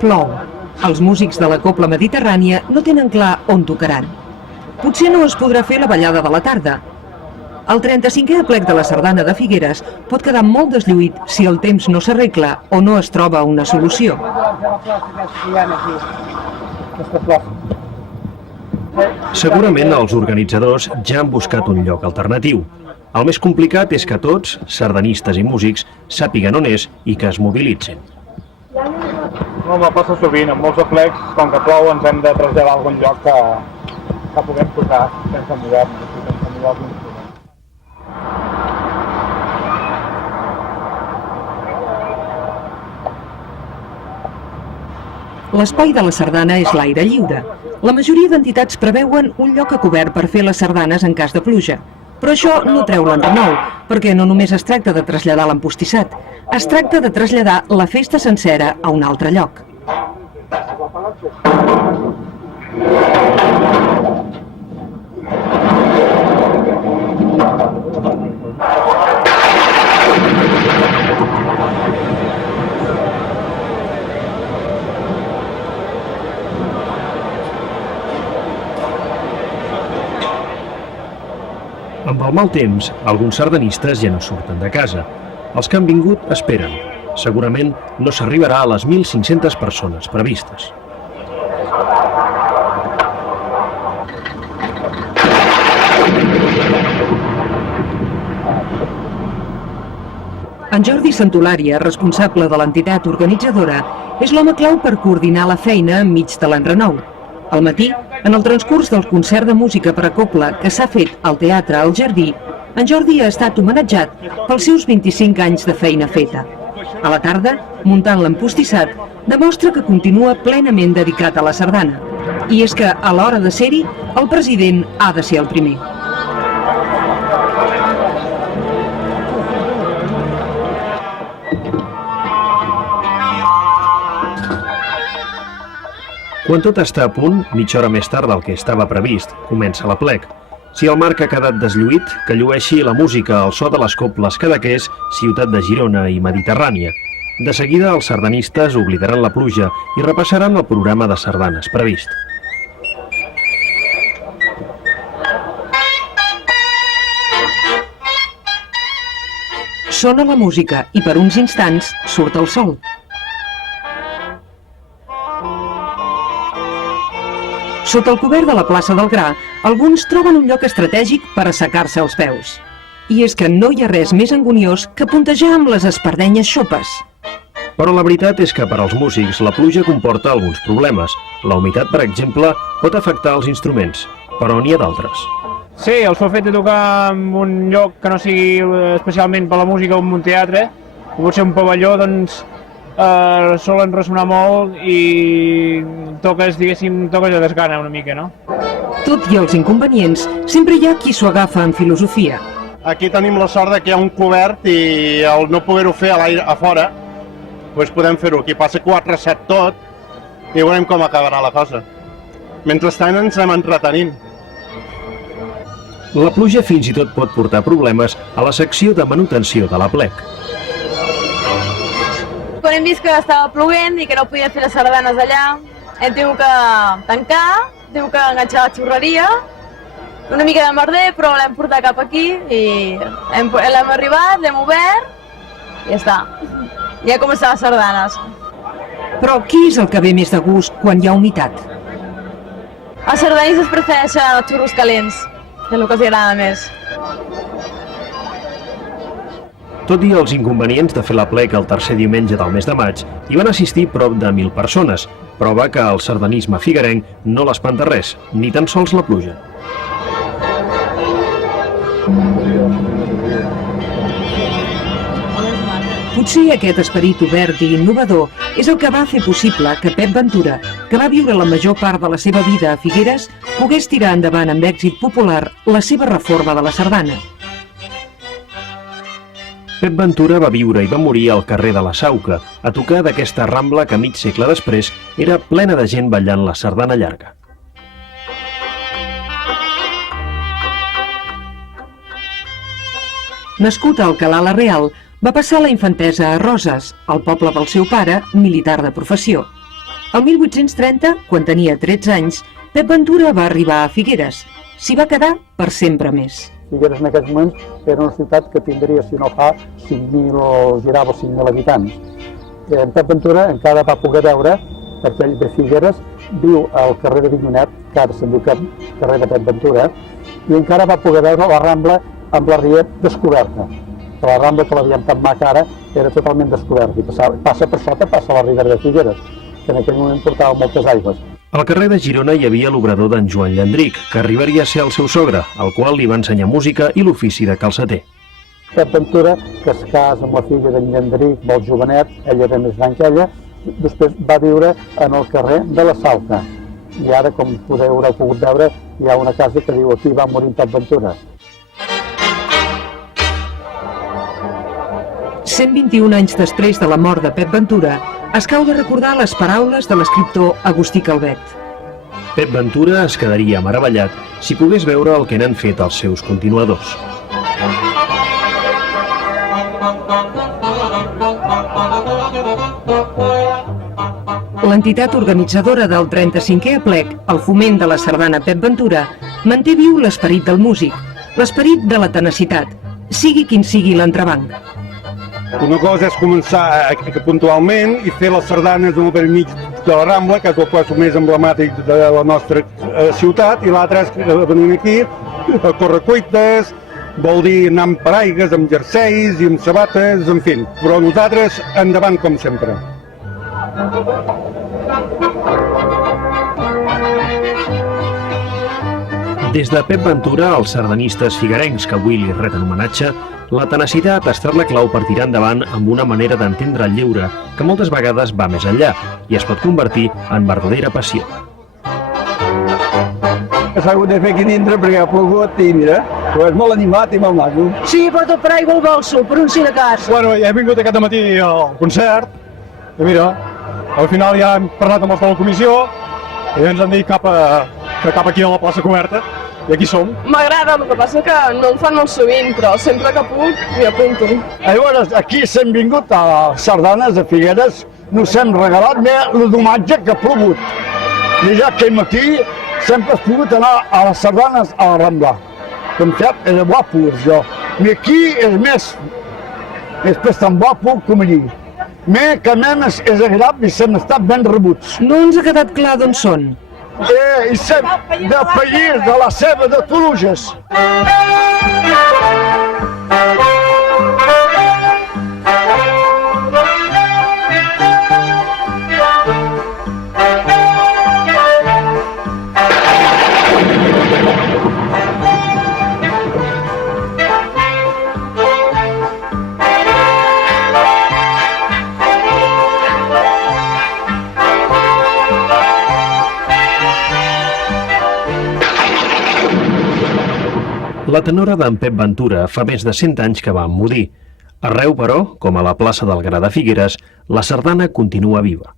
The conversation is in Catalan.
Plou. Els músics de la Cobla Mediterrània no tenen clar on tocaran. Potser no es podrà fer la ballada de la tarda. El 35è aplec de la Sardana de Figueres pot quedar molt deslluït si el temps no s'arregla o no es troba una solució. Segurament els organitzadors ja han buscat un lloc alternatiu. El més complicat és que tots, sardanistes i músics, sàpiguen on és i que es mobilitzin. Home, passa sovint, amb molts aplecs, com que plou, ens hem de traslladar a algun lloc que puguem tocar sense moure-nos, sense moure els instruments. L'espai de la sardana és l'aire lliure. La majoria d'entitats preveuen un lloc a cobert per fer les sardanes en cas de pluja. Però això no treu l'enrenou, perquè no només es tracta de traslladar l'empostissat, es tracta de traslladar la festa sencera a un altre lloc. Amb el mal temps, alguns sardanistes ja no surten de casa. Els que han vingut esperen. Segurament no s'arribarà a les 1.500 persones previstes. En Jordi Santolària, responsable de l'entitat organitzadora, és l'home clau per coordinar la feina enmig de l'enrenou. Al matí, en el transcurs del concert de música per a cobla que s'ha fet al Teatre al Jardí, en Jordi ha estat homenatjat pels seus 25 anys de feina feta. A la tarda, muntant l'empostissat, demostra que continua plenament dedicat a la sardana. I és que, a l'hora de ser-hi, el president ha de ser el primer. Quan tot està a punt, mitja hora més tard del que estava previst, comença l'aplec. Si el marc ha quedat deslluït, que llueixi la música al so de les cobles Cadaqués, ciutat de Girona i Mediterrània. De seguida, els sardanistes oblidaran la pluja i repassaran el programa de sardanes previst. Sona la música i per uns instants surt el sol. Sota el cobert de la plaça del Gra, alguns troben un lloc estratègic per assecar-se els peus. I és que no hi ha res més anguniós que puntejar amb les espardenyes xopes. Però la veritat és que per als músics la pluja comporta alguns problemes. La humitat, per exemple, pot afectar els instruments, però n'hi ha d'altres. Sí, el sol fet de tocar en un lloc que no sigui especialment per la música o en un teatre, o pot ser un pavelló, doncs solen ressonar molt i toques, diguéssim, toques de desgana una mica, no? Tot i els inconvenients, sempre hi ha qui s'ho agafa en filosofia. Aquí tenim la sort que hi ha un cobert i al no poder-ho fer a l'aire a fora, doncs podem fer-ho. Aquí passa 4-7 tot i veurem com acabarà la cosa. Mentrestant ens anem entretenint. La pluja fins i tot pot portar problemes a la secció de manutenció de l'aplec. Quan hem vist que estava plovent i que no podia fer les sardanes allà, hem tingut que tancar, hem tingut que enganxar la xurreria, una mica de merder, però l'hem portat cap aquí i l'hem arribat, l'hem obert i ja està. Ja han començat les sardanes. Però qui és el que ve més de gust quan hi ha humitat? Els sardanistes prefereixen els xurros calents, que és el que els agrada més. Tot i els inconvenients de fer l'aplec el tercer diumenge del mes de maig, hi van assistir prop de 1.000 persones, prova que el sardanisme figuerenc no l'espanta res, ni tan sols la pluja. Potser aquest esperit obert i innovador és el que va fer possible que Pep Ventura, que va viure la major part de la seva vida a Figueres, pogués tirar endavant amb èxit popular la seva reforma de la sardana. Pep Ventura va viure i va morir al carrer de la Sauca, a tocar d'aquesta rambla que mig segle després era plena de gent ballant la sardana llarga. Nascut a Alcalà la Real, va passar la infantesa a Roses, el poble del seu pare, militar de professió. El 1830, quan tenia 13 anys, Pep Ventura va arribar a Figueres. S'hi va quedar per sempre més. Figueres en aquests moments era una ciutat que tindria, si no fa, 5.000 o girava 5.000 habitants. En Pep Ventura encara va poder veure, perquè ell de Figueres viu al carrer de Vinyonet, que ara se'n diu carrer de Pep Ventura, i encara va poder veure la Rambla amb la Riera descoberta. La Rambla que l'havíem tapmat ara era totalment descoberta i passa per sota, passa la Ribera de Figueres, que en aquell moment portava moltes aigües. Al carrer de Girona hi havia l'obrador d'en Joan Llandric, que arribaria a ser el seu sogre, al qual li va ensenyar música i l'ofici de calceter. Pep Ventura, que es casa amb la filla d'en Llandric, molt jovenet, ell era més gran que ella, després va viure en el carrer de la Sauca. I ara, com haureu pogut veure, hi ha una casa que diu aquí va morir Pep Ventura. 121 anys després de la mort de Pep Ventura, es cau de recordar les paraules de l'escriptor Agustí Calvet. Pep Ventura es quedaria meravellat si pogués veure el que n'han fet els seus continuadors. L'entitat organitzadora del 35è aplec, el Foment de la Sardana Pep Ventura, manté viu l'esperit del músic, l'esperit de la tenacitat, sigui quin sigui l'entrebanc. Una cosa és començar puntualment i fer les sardanes al vell mig de la Rambla, que és el lloc més emblemàtic de la nostra ciutat, i l'altre és venir aquí a córrer cuites, vol dir anar amb paraigues, amb jerseis i amb sabates, en fi. Però nosaltres endavant com sempre. Des de Pep Ventura, als sardanistes figuerencs que avui li reten homenatge, la tenacitat ha estat la clau per tirar endavant amb una manera d'entendre el lleure que moltes vegades va més enllà i es pot convertir en verdadera passió. S'ha hagut de fer aquí dintre perquè ha plogut i mira, però és molt animat i molt maco. Sí, porto per aigua al bolso, per un si de cas. Bueno, ja he vingut aquest matí al concert i mira, al final ja hem parlat amb els de la comissió i ens han dit cap aquí a la plaça coberta i aquí som. M'agrada, el que passa que no em fan molt sovint, però sempre que puc m'hi apunto. Llavors, aquí s'hem vingut a Sardanes, a Figueres, nos hem regalat el domatge que ha plogut. I ja que hem aquí, sempre has pogut anar a les sardanes a la Rambla. Com sap, és guapo, jo. I aquí és més tan guapo com allí. Que més és agradable i s'han estat ben rebuts. No ens ha quedat clar d'on són. I som del país de la Ceba de Toluges. La tenora d'en Pep Ventura fa més de 100 anys que va emmudir. Arreu, però, com a la plaça del Gra de Figueres, la sardana continua viva.